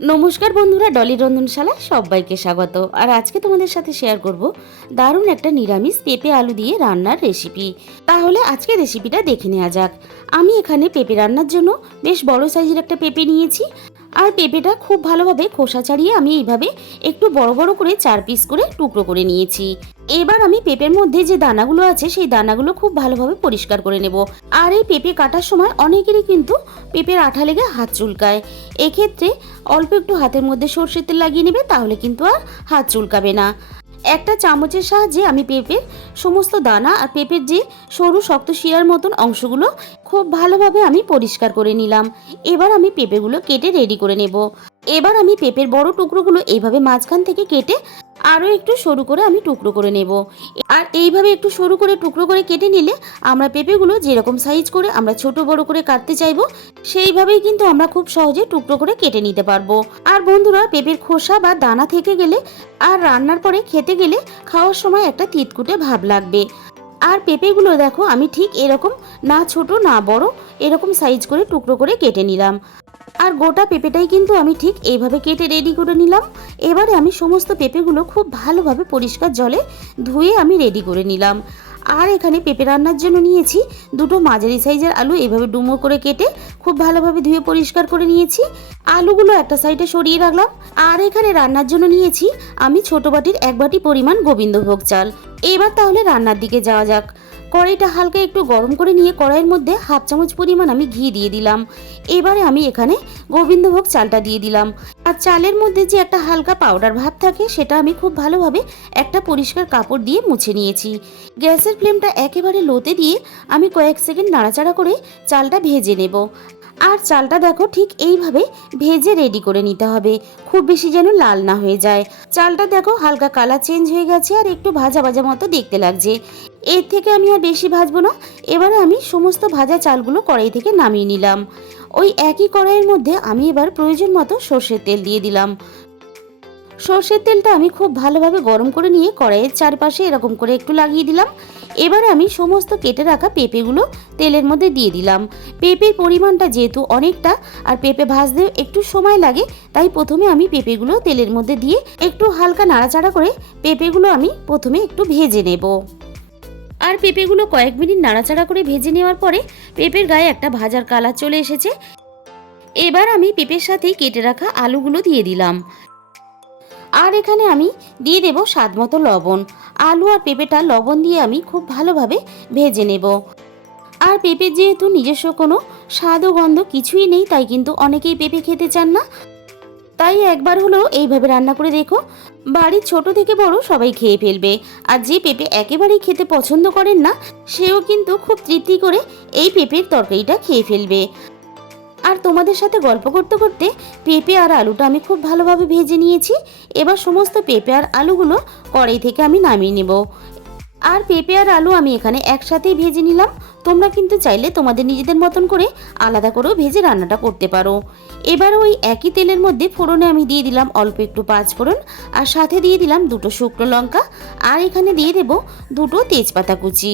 নমস্কার বন্ধুরা, ডলি রন্ধনশালায় সবাইকে স্বাগত। আর আজকে তোমাদের সাথে শেয়ার করব দারুণ একটা নিরামিষ পেঁপে আলু দিয়ে রান্নার রেসিপি তাহলে আজকে রেসিপিটা দেখে নেওয়া যাক। আমি এখানে পেঁপে রান্নার জন্য বেশ বড় সাইজের একটা পেঁপে নিয়েছি। আর পেঁপেটা খুব ভালোভাবে খোসা ছাড়িয়ে আমি এইভাবে একটু বড় বড় করে চার পিস করে টুকরো করে নিয়েছি। এবার আমি পেঁপের মধ্যে যে দানাগুলো আছে, সেই দানাগুলো খুব ভালোভাবে পরিষ্কার করে নেব। আর এই পেঁপে কাটার সময় অনেকেরই কিন্তু পেঁপের আঠা লেগে হাত চুলকায়। এক্ষেত্রে অল্প একটু হাতের মধ্যে সর্ষের তেল লাগিয়ে নেবে, তাহলে কিন্তু আর হাত চুলকাবে না। একটা চামচের সাহায্যে আমি পেঁপের সমস্ত দানা আর পেঁপের যে সরু শক্ত শিরার মতন অংশগুলো, খুব ভালোভাবে আমি পরিষ্কার করে নিলাম। এবার আমি পেঁপেগুলো কেটে রেডি করে নেব। এবার আমি পেঁপের বড় টুকরোগুলো এইভাবে মাঝখান থেকে কেটে আরও একটু সরু করে আমি টুকরো করে নেব। আর এইভাবে একটু সরু করে টুকরো করে কেটে নিলে আমরা পেঁপেগুলো যেরকম সাইজ করে আমরা ছোট বড় করে কাটতে চাইব, সেইভাবেই কিন্তু আমরা খুব সহজে টুকরো করে কেটে নিতে পারব। আর বন্ধুরা, পেঁপের খোসা বা দানা থেকে গেলে আর রান্নার পরে খেতে গেলে খাওয়ার সময় একটা তিতকুটে ভাব লাগবে। আর পেঁপেগুলো দেখো, আমি ঠিক এরকম, না ছোট, না বড়, এরকম সাইজ করে টুকরো করে কেটে নিলাম। আর গোটা পেঁপেটাই কিন্তু আমি ঠিক এইভাবে কেটে রেডি করে নিলাম। এবারে আমি সমস্ত পেঁপেগুলো খুব ভালোভাবে পরিষ্কার জলে ধুয়ে আমি রেডি করে নিলাম। আর এখানে পেঁপে রান্নার জন্য নিয়েছি দুটো মাঝারি সাইজের আলু এইভাবে ডুমো করে কেটে খুব ভালোভাবে ধুয়ে পরিষ্কার করে নিয়েছি। আলুগুলো একটা সাইডে সরিয়ে রাখলাম। আর এখানে রান্নার জন্য নিয়েছি আমি ছোট বাটির এক বাটি পরিমাণ গোবিন্দভোগ চাল। এবার তাহলে রান্নার দিকে যাওয়া যাক। কড়াইটা হালকা একটু গরম করে নিয়ে কড়াইয়ের মধ্যে হাফ চামচ পরিমাণ আমি ঘি দিয়ে দিলাম। এবারে আমি এখানে গোবিন্দভোগ চালটা দিয়ে দিলাম। আর চালের মধ্যে যে একটা হালকা পাউডার ভাব থাকে, সেটা আমি খুব ভালোভাবে একটা পরিষ্কার কাপড় দিয়ে মুছে নিয়েছি। গ্যাসের ফ্লেমটা একেবারে লোতে দিয়ে আমি কয়েক সেকেন্ড নাড়াচাড়া করে চালটা ভেজে নেব। আর চালটা দেখো ঠিক এইভাবে ভেজে রেডি করে নিতে হবে। খুব বেশি যেন লাল না হয়ে যায়। চালটা দেখো হালকা কালার চেঞ্জ হয়ে গেছে আর একটু ভাজা ভাজা মতো দেখতে লাগছে। এর থেকে আমি আর বেশি ভাজবো না। এবারে আমি সমস্ত ভাজা চালগুলো কড়াই থেকে নামিয়ে নিলাম। ওই একই কড়াইয়ের মধ্যে আমি এবার প্রয়োজন মতো সর্ষের তেল দিয়ে দিলাম। সর্ষের তেলটা আমি খুব ভালোভাবে গরম করে নিয়ে কড়াইয়ের চারপাশে এরকম করে একটু লাগিয়ে দিলাম। এবারে আমি সমস্ত কেটে রাখা পেঁপেগুলো তেলের মধ্যে দিয়ে দিলাম। পেঁপের পরিমাণটা যেহেতু অনেকটা আর পেঁপে ভাজতে একটু সময় লাগে, তাই প্রথমে আমি পেঁপেগুলো তেলের মধ্যে দিয়ে একটু হালকা নাড়াচাড়া করে পেঁপেগুলো আমি প্রথমে একটু ভেজে নেব। আর পেঁপেগুলো কয়েক মিনিট নাড়াচাড়া করে ভেজে নেওয়ার পরে পেঁপের গায়ে একটা ভাজার কালার চলে এসেছে। এবার আমি পেঁপের সাথেই কেটে রাখা আলুগুলো দিয়ে দিলাম। আর এখানে আমি দিয়ে দেব স্বাদ মতো লবণ। আলু আর পেঁপেটা লবণ দিয়ে আমি খুব ভালোভাবে ভেজে নেব। আর পেঁপের যেহেতু নিজস্ব কোনো স্বাদ ও গন্ধ কিছুই নেই, তাই কিন্তু অনেকেই পেঁপে খেতে চান না। তাই একবার হলেও এইভাবে রান্না করে দেখো। বাড়ির ছোট থেকে বড় সবাই খেয়ে ফেলবে। আর যে পেঁপে একেবারেই খেতে পছন্দ করেন না, সেও কিন্তু খুব তৃপ্তি করে এই পেঁপের তরকারিটা খেয়ে ফেলবে। আর তোমাদের সাথে গল্প করতে করতে পেঁপে আর আলুটা আমি খুব ভালোভাবে ভেজে নিয়েছি। এবার সমস্ত পেঁপে আর আলুগুলো কড়াই থেকে আমি নামিয়ে নেব। আর পেঁপে আর আলু আমি এখানে একসাথেই ভেজে নিলাম। তোমরা কিন্তু চাইলে তোমাদের নিজেদের মতন করে আলাদা করেও ভেজে রান্নাটা করতে পারো। এবার ওই একই তেলের মধ্যে ফোড়নে আমি দিয়ে দিলাম অল্প একটু পাঁচ ফোড়ন আর সাথে দিয়ে দিলাম দুটো শুকনো লঙ্কা আর এখানে দিয়ে দেব দুটো তেজপাতা কুচি।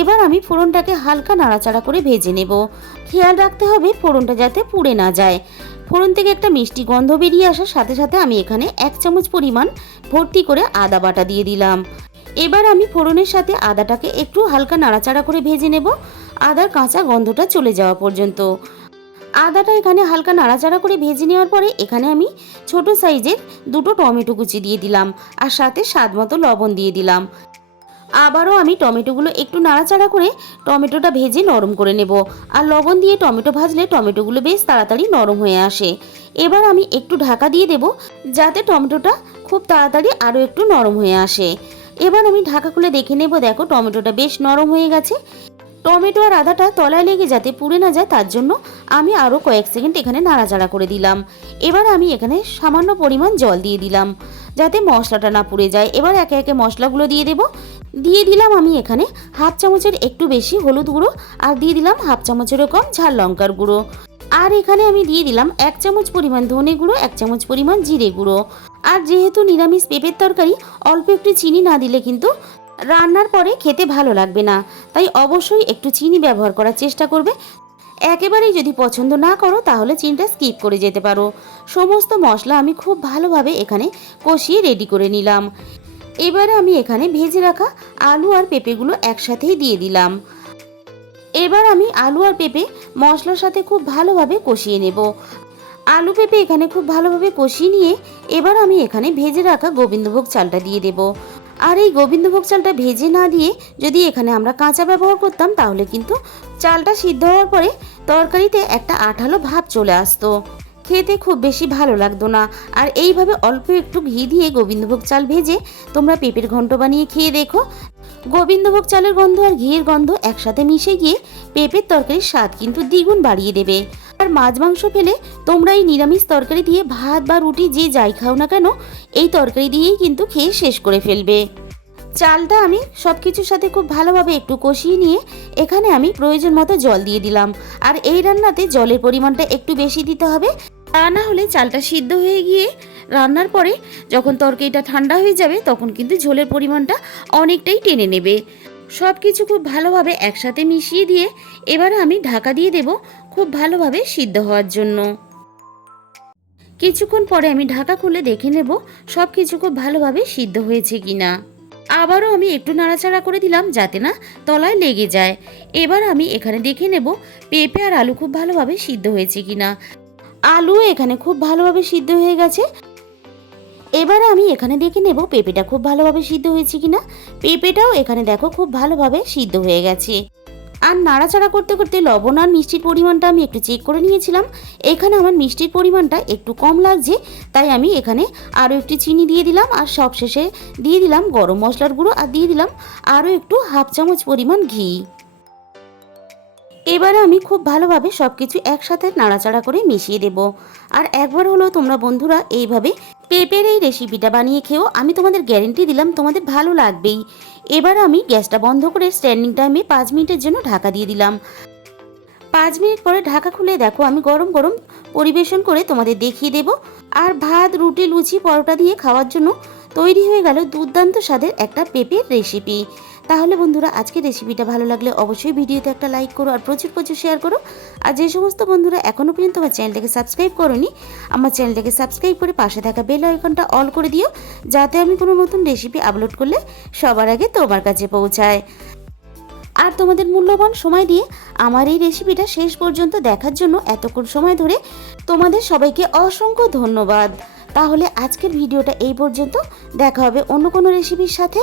এবার আমি ফোড়নটাকে হালকা নাড়াচাড়া করে ভেজে নেব। খেয়াল রাখতে হবে ফোড়নটা যাতে পুড়ে না যায়। ফোড়ন থেকে একটা মিষ্টি গন্ধ বেরিয়ে আসার সাথে সাথে আমি এখানে এক চামচ পরিমাণ ভর্তি করে আদা বাটা দিয়ে দিলাম। এবার আমি ফোড়নের সাথে আদাটাকে একটু হালকা নাড়াচাড়া করে ভেজে নেব। আদার কাঁচা গন্ধটা চলে যাওয়া পর্যন্ত। আদাটা এখানে হালকা নাড়াচাড়া করে ভেজে নেওয়ার পরে এখানে আমি ছোট সাইজের দুটো টমেটো কুচি দিয়ে দিলাম আর সাথে স্বাদ মতো লবণ দিয়ে দিলাম। আবারও আমি টমেটোগুলো একটু নাড়াচাড়া করে টমেটোটা ভেজে নরম করে নেব আর লবণ দিয়ে টমেটো ভাজলে টমেটোগুলো বেশ তাড়াতাড়ি নরম হয়ে আসে। এবার আমি একটু ঢাকা দিয়ে দেব যাতে টমেটোটা খুব তাড়াতাড়ি আরও একটু নরম হয়ে আসে। এবার আমি ঢাকা খুলে দেখে নেব, দেখো টমেটোটা বেশ নরম হয়ে গেছে। টমেটো আর আদাটা তলায় লেগে যাতে পুড়ে না যায়, তার জন্য আমি আরও কয়েক সেকেন্ড এখানে নাড়াচাড়া করে দিলাম। এবার আমি এখানে সামান্য পরিমাণ জল দিয়ে দিলাম, যাতে মশলাটা না পুড়ে যায়। এবার একে একে মশলাগুলো দিয়ে দেব। দিয়ে দিলাম আমি এখানে হাফ চামচের একটু বেশি হলুদ গুঁড়ো, আর দিয়ে দিলাম হাফ চামচেরও কম ঝাল লঙ্কার গুঁড়ো। আর এখানে আমি দিয়ে দিলাম এক চামচ পরিমাণ ধনে গুঁড়ো, এক চামচ পরিমাণ জিরে গুঁড়ো। আর যেহেতু নিরামিষ পেঁপের তরকারি অল্প একটু চিনি না দিলে কিন্তু রান্নার পরে খেতে ভালো লাগবে না। তাই অবশ্যই একটু চিনি ব্যবহার করার চেষ্টা করবে। একেবারেই যদি পছন্দ না করো, তাহলে চিনটা স্কিপ করে যেতে পারো। সমস্ত মশলা আমি খুব ভালোভাবে এখানে কষিয়ে রেডি করে নিলাম। এবারে আমি এখানে ভেজে রাখা আলু আর পেঁপেগুলো একসাথেই দিয়ে দিলাম। এবার আমি আলু আর পেঁপে মশলার সাথে খুব ভালোভাবে কষিয়ে নেব। আলু পেঁপে এখানে খুব ভালোভাবে কষিয়ে নিয়ে এবার আমি এখানে ভেজে রাখা গোবিন্দভোগ চালটা দিয়ে দেব। আর এই গোবিন্দভোগ চালটা ভেজে না দিয়ে যদি এখানে আমরা কাঁচা ব্যবহার করতাম, তাহলে কিন্তু চালটা সিদ্ধ হওয়ার পরে তরকারিতে একটা আঠালো ভাব চলে আসতো। খেতে খুব বেশি ভালো লাগতো না। আর এইভাবে অল্প একটু ঘি দিয়ে গোবিন্দভোগ চাল ভেজে তোমরা পেঁপের ঘন্ট বানিয়ে খেয়ে দেখো। গোবিন্দভোগ চালের গন্ধ আর ঘিয়ের গন্ধ একসাথে মিশে গিয়ে পেঁপের তরকারির স্বাদ কিন্তু দ্বিগুণ বাড়িয়ে দেবে। আর মাছ মাংস ফেলে তোমরা এই নিরামিষ তরকারি দিয়ে ভাত বা রুটি যে যাই খাও না কেন, এই তরকারি দিয়েই কিন্তু খেয়ে শেষ করে ফেলবে। চালটা আমি সব কিছুর সাথে খুব ভালোভাবে একটু কষিয়ে নিয়ে এখানে আমি প্রয়োজন মতো জল দিয়ে দিলাম। আর এই রান্নাতে জলের পরিমাণটা একটু বেশি দিতে হবে। তা না হলে চালটা সিদ্ধ হয়ে গিয়ে রান্নার পরে যখন তরকারিটা ঠান্ডা হয়ে যাবে, তখন কিন্তু ঝোলের পরিমাণটা অনেকটাই টেনে নেবে। সব কিছু খুব ভালোভাবে একসাথে মিশিয়ে দিয়ে এবার আমি ঢাকা দিয়ে দেব খুব ভালোভাবে সিদ্ধ হওয়ার জন্য। কিছুক্ষণ পরে আমি ঢাকা খুলে দেখে নেব সব কিছু খুব ভালোভাবে সিদ্ধ হয়েছে কিনা। আবারও আমি একটু নাড়াচাড়া করে দিলাম যাতে না তলায় লেগে যায়। এবার আমি এখানে দেখে নেব পেঁপে আর আলু খুব ভালোভাবে সিদ্ধ হয়েছে কিনা। আলু এখানে খুব ভালোভাবে সিদ্ধ হয়ে গেছে। এবার আমি এখানে দেখে নেব পেঁপেটা খুব ভালোভাবে সিদ্ধ হয়েছে কিনা। পেঁপেটাও এখানে দেখো খুব ভালোভাবে সিদ্ধ হয়ে গেছে। আর নাড়াচাড়া করতে করতে লবণ আর মিষ্টির পরিমাণটা আমি একটু চেক করে নিয়েছিলাম। এখানে আমার মিষ্টির পরিমাণটা একটু কম লাগছে, তাই আমি এখানে আরও একটু চিনি দিয়ে দিলাম আর সবশেষে দিয়ে দিলাম গরম মশলার গুঁড়ো আর দিয়ে দিলাম আরও একটু হাফ চামচ পরিমাণ ঘি। এবারে আমি খুব ভালোভাবে সব কিছু একসাথে নাড়াচাড়া করে মিশিয়ে দেব। আর একবার হলো তোমরা বন্ধুরা এইভাবে পেঁপের এই রেসিপিটা বানিয়ে খেয়েও আমি তোমাদের গ্যারেন্টি দিলাম তোমাদের ভালো লাগবেই। এবার আমি গ্যাসটা বন্ধ করে স্ট্যান্ডিং টাইমে পাঁচ মিনিটের জন্য ঢাকা দিয়ে দিলাম। পাঁচ মিনিট পরে ঢাকা খুলে দেখো, আমি গরম গরম পরিবেশন করে তোমাদের দেখিয়ে দেব। আর ভাত, রুটি, লুচি, পরোটা দিয়ে খাওয়ার জন্য তৈরি হয়ে গেল দুর্দান্ত স্বাদের একটা পেঁপের রেসিপি তাহলে বন্ধুরা, আজকের রেসিপিটা ভালো লাগলে অবশ্যই ভিডিওতে একটা লাইক করো আর প্রচুর প্রচুর শেয়ার করো। আর যে সমস্ত বন্ধুরা এখনও পর্যন্ত আমার চ্যানেলটাকে সাবস্ক্রাইব করোনি, আমার চ্যানেলটাকে সাবস্ক্রাইব করে পাশে থাকা বেল আইকনটা অল করে দিও, যাতে আমি কোনো নতুন রেসিপি আপলোড করলে সবার আগে তোমার কাছে পৌঁছায়। আর তোমাদের মূল্যবান সময় দিয়ে আমার এই রেসিপিটা শেষ পর্যন্ত দেখার জন্য এতক্ষণ সময় ধরে তোমাদের সবাইকে অসংখ্য ধন্যবাদ। তাহলে আজকের ভিডিওটা এই পর্যন্ত। দেখা হবে অন্য কোনো রেসিপির সাথে।